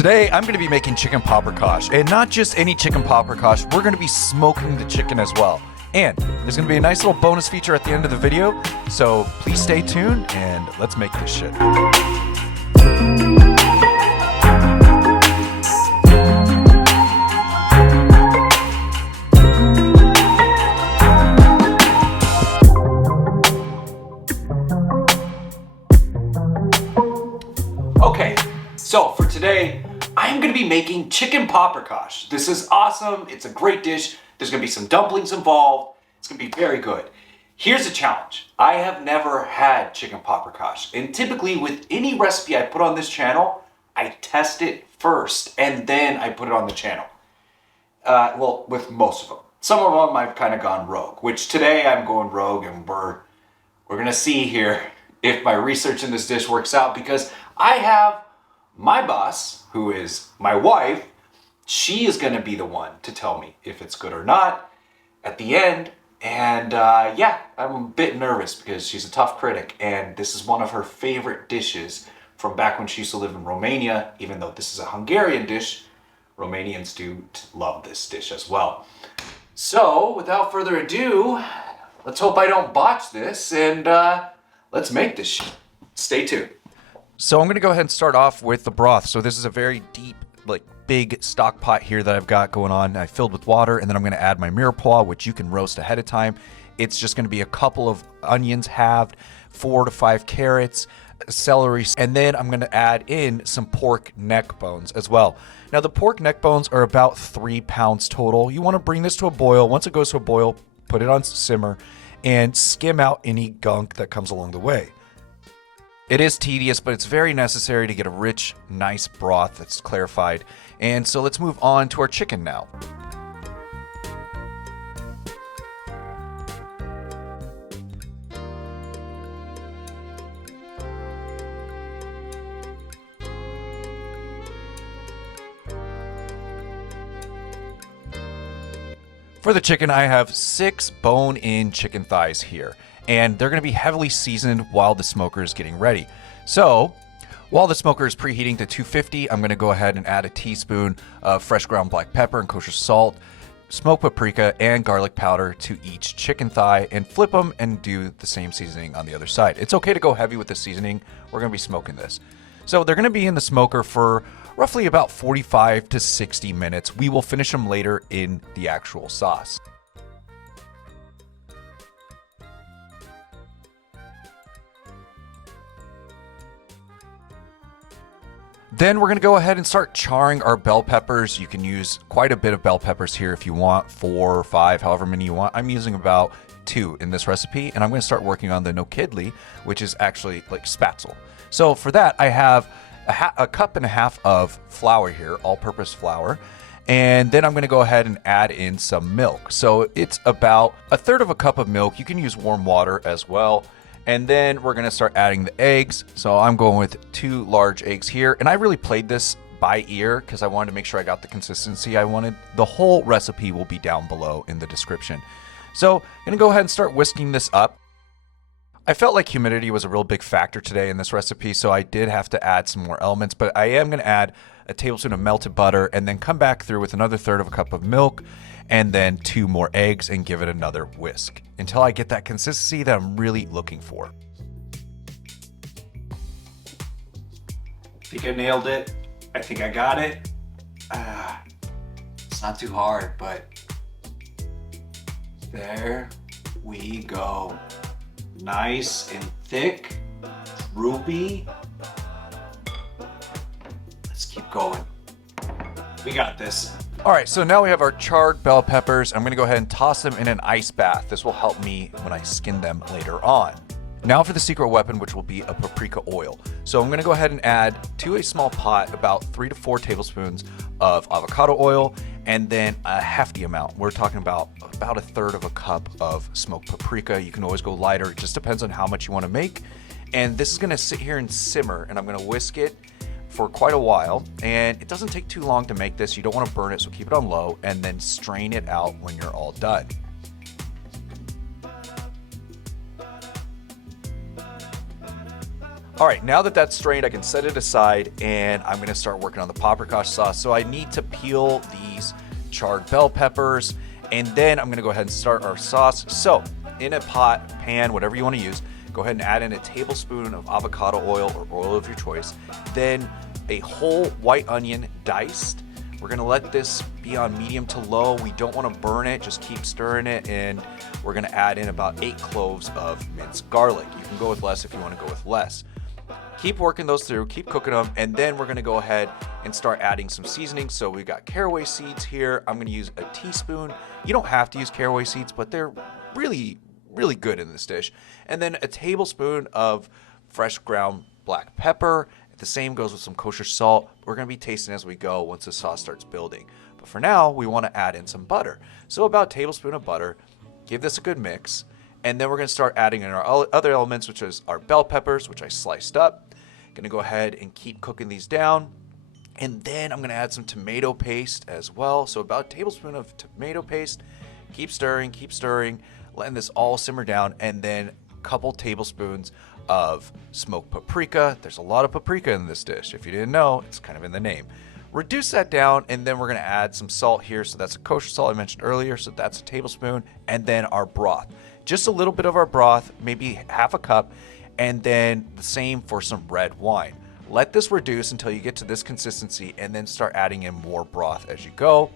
Today, I'm going to be making chicken paprikash, and not just any chicken paprikash, we're going to be smoking the chicken as well. And there's going to be a nice little bonus feature at the end of the video, so please stay tuned and let's make this shit. Okay, so for today, I'm going to be making chicken paprikash. This is awesome. It's a great dish. There's going to be some dumplings involved. It's going to be very good. Here's a challenge. I have never had chicken paprikash. And typically with any recipe I put on this channel, I test it first and then I put it on the channel. Well, with most of them. Some of them I've kind of gone rogue, which today I'm going rogue, and we're going to see here if my research in this dish works out, because I have my boss, who is my wife. She is going to be the one to tell me if it's good or not at the end. And yeah, I'm a bit nervous because she's a tough critic, and this is one of her favorite dishes from back when she used to live in Romania. Even though this is a Hungarian dish, Romanians do love this dish as well. So without further ado, let's hope I don't botch this, and let's make this shit. Stay tuned. So I'm going to go ahead and start off with the broth. So this is a very deep, like big stock pot here that I've got going on. I filled with water, and then I'm going to add my mirepoix, which you can roast ahead of time. It's just going to be a couple of onions halved, 4 to 5 carrots, celery, and then I'm going to add in some pork neck bones as well. Now the pork neck bones are about 3 pounds total. You want to bring this to a boil. Once it goes to a boil, put it on simmer and skim out any gunk that comes along the way. It is tedious, but it's very necessary to get a rich, nice broth that's clarified. And so let's move on to our chicken now. For the chicken, I have 6 bone-in chicken thighs here, and they're going to be heavily seasoned while the smoker is getting ready. So while the smoker is preheating to 250, I'm going to go ahead and add a teaspoon of fresh ground black pepper and kosher salt, smoked paprika, and garlic powder to each chicken thigh, and flip them and do the same seasoning on the other side. It's okay to go heavy with the seasoning. We're going to be smoking this. So they're going to be in the smoker for roughly about 45 to 60 minutes. We will finish them later in the actual sauce. Then we're going to go ahead and start charring our bell peppers. You can use quite a bit of bell peppers here if you want, 4 or 5, however many you want. I'm using about 2 in this recipe, and I'm going to start working on the nokedli, which is actually like spatzel. So for that, I have a cup and a half of flour here, all-purpose flour, and then I'm going to go ahead and add in some milk. So it's about 1/3 of a cup of milk. You can use warm water as well. And then we're going to start adding the eggs. So I'm going with 2 large eggs here. And I really played this by ear because I wanted to make sure I got the consistency I wanted. The whole recipe will be down below in the description. So I'm going to go ahead and start whisking this up. I felt like humidity was a real big factor today in this recipe, so I did have to add some more elements. But I am going to add a tablespoon of melted butter and then come back through with another 1/3 of a cup of milk and then 2 more eggs and give it another whisk until I get that consistency that I'm really looking for. I think I nailed it. I think I got it. It's not too hard, but there we go. Nice and thick, droopy. Let's keep going. We got this. All right, so now we have our charred bell peppers. I'm gonna go ahead and toss them in an ice bath. This will help me when I skin them later on. Now for the secret weapon, which will be a paprika oil. So I'm gonna go ahead and add to a small pot about 3 to 4 tablespoons of avocado oil, and then a hefty amount. We're talking about 1/3 of a cup of smoked paprika. You can always go lighter. It just depends on how much you wanna make. And this is gonna sit here and simmer, and I'm gonna whisk it for quite a while, and it doesn't take too long to make this. You don't want to burn it, so keep it on low and then strain it out when you're all done. All right, now that that's strained, I can set it aside and I'm gonna start working on the paprikash sauce. So I need to peel these charred bell peppers and then I'm gonna go ahead and start our sauce. So in a pot, pan, whatever you wanna use, go ahead and add in a tablespoon of avocado oil or oil of your choice. Then a whole white onion diced. We're gonna let this be on medium to low. We don't wanna burn it, just keep stirring it. And we're gonna add in about 8 cloves of minced garlic. You can go with less if you wanna go with less. Keep working those through, keep cooking them, and then we're gonna go ahead and start adding some seasoning. So we got caraway seeds here. I'm gonna use a teaspoon. You don't have to use caraway seeds, but they're really good in this dish. And then a tablespoon of fresh ground black pepper. The same goes with some kosher salt. We're gonna be tasting as we go once the sauce starts building. But for now, we wanna add in some butter. So about a tablespoon of butter, give this a good mix. And then we're gonna start adding in our other elements, which is our bell peppers, which I sliced up. Gonna go ahead and keep cooking these down. And then I'm gonna add some tomato paste as well. So about a tablespoon of tomato paste. Keep stirring, letting this all simmer down. And then a couple tablespoons of smoked paprika. There's a lot of paprika in this dish. If you didn't know, it's kind of in the name. Reduce that down, and then we're gonna add some salt here. So that's a kosher salt I mentioned earlier. So that's a tablespoon. And then our broth. Just a little bit of our broth, maybe half a cup. And then the same for some red wine. Let this reduce until you get to this consistency and then start adding in more broth as you go.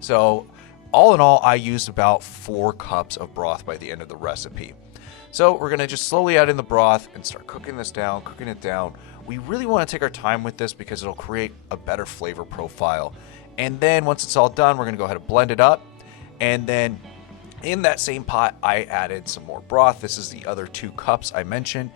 So all in all, I used about 4 cups of broth by the end of the recipe. So we're gonna just slowly add in the broth and start cooking it down. We really wanna take our time with this because it'll create a better flavor profile. And then once it's all done, we're gonna go ahead and blend it up. And then in that same pot, I added some more broth. This is the other 2 cups I mentioned.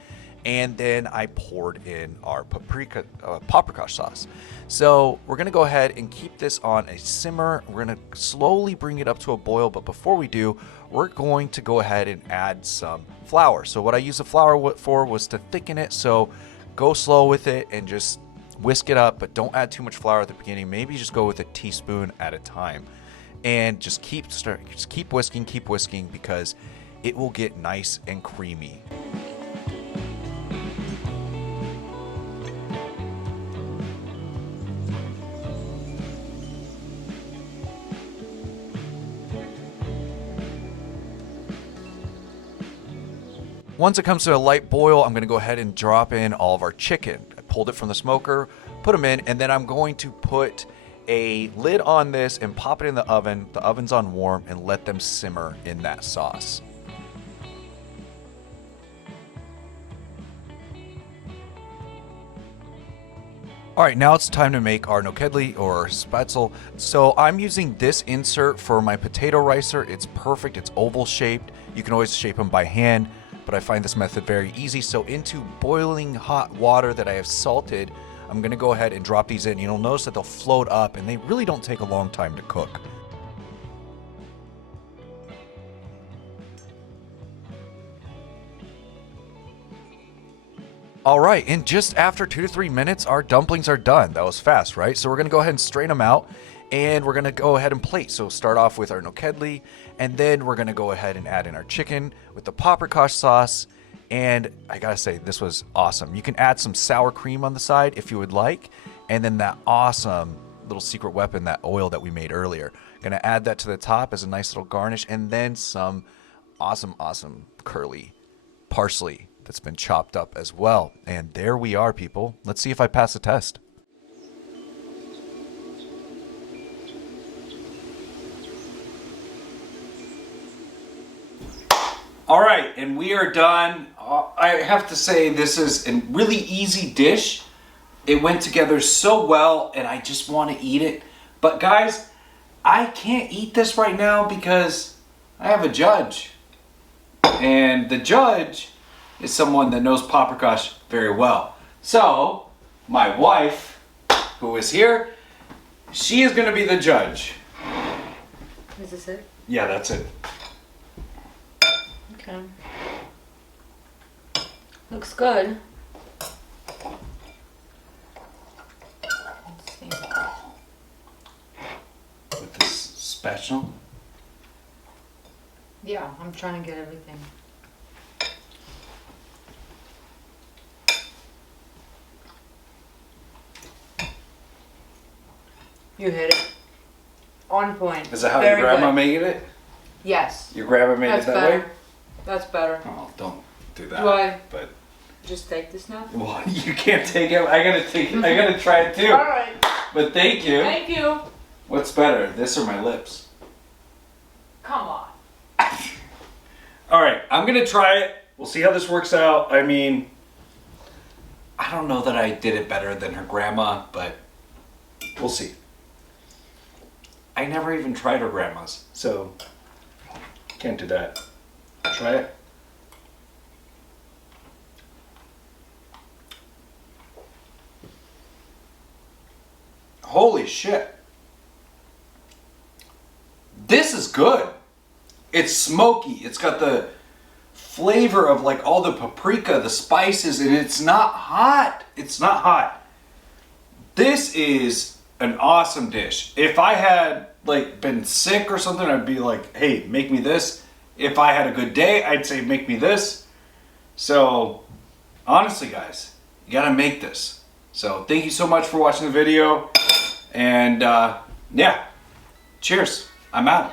And then I poured in our paprikash sauce. So we're gonna go ahead and keep this on a simmer. We're gonna slowly bring it up to a boil, but before we do, we're going to go ahead and add some flour. So what I used the flour for was to thicken it. So go slow with it and just whisk it up, but don't add too much flour at the beginning. Maybe just go with a teaspoon at a time. And just keep whisking because it will get nice and creamy. Once it comes to a light boil, I'm gonna go ahead and drop in all of our chicken. I pulled it from the smoker, put them in, and then I'm going to put a lid on this and pop it in the oven. The oven's on warm, and let them simmer in that sauce. All right, now it's time to make our nokedli or spatzel. So I'm using this insert for my potato ricer. It's perfect, it's oval shaped. You can always shape them by hand, but I find this method very easy. So into boiling hot water that I have salted, I'm gonna go ahead and drop these in. You'll notice that they'll float up and they really don't take a long time to cook. All right, and just after 2 to 3 minutes, our dumplings are done. That was fast, right? So we're gonna go ahead and strain them out and we're gonna go ahead and plate. So start off with our nokedli, and then we're gonna go ahead and add in our chicken with the paprikash sauce. And I gotta say, this was awesome. You can add some sour cream on the side if you would like. And then that awesome little secret weapon, that oil that we made earlier. Gonna add that to the top as a nice little garnish. And then some awesome curly parsley that's been chopped up as well. And there we are, people. Let's see if I pass the test. All right, and we are done. I have to say this is a really easy dish. It went together so well and I just want to eat it. But guys, I can't eat this right now because I have a judge. And the judge is someone that knows paprikash very well. So, my wife, who is here, she is going to be the judge. Is this it? Yeah, that's it. Okay. Looks good. Let's see. With this spatula. Yeah, I'm trying to get everything. You hit it. On point. Is that how Very your grandma good. made it? Yes. Your grandma made That's it that better. way? That's better. Oh, don't do that. Do I But just take this now? well, you can't take it. I gotta take it. I gotta try it too. Alright. But thank you. Thank you. What's better, this or my lips? Come on. All right, I'm gonna try it. We'll see how this works out. I mean, I don't know that I did it better than her grandma, but we'll see. I never even tried her grandma's, so can't do that. Try it. Holy shit. This is good. It's smoky. It's got the flavor of like all the paprika, the spices, and it's not hot. It's not hot. This is an awesome dish. If I had like been sick or something, I'd be like, hey, make me this. If I had a good day, I'd say make me this. So honestly, guys, you gotta make this. So thank you so much for watching the video. And yeah, cheers. I'm out.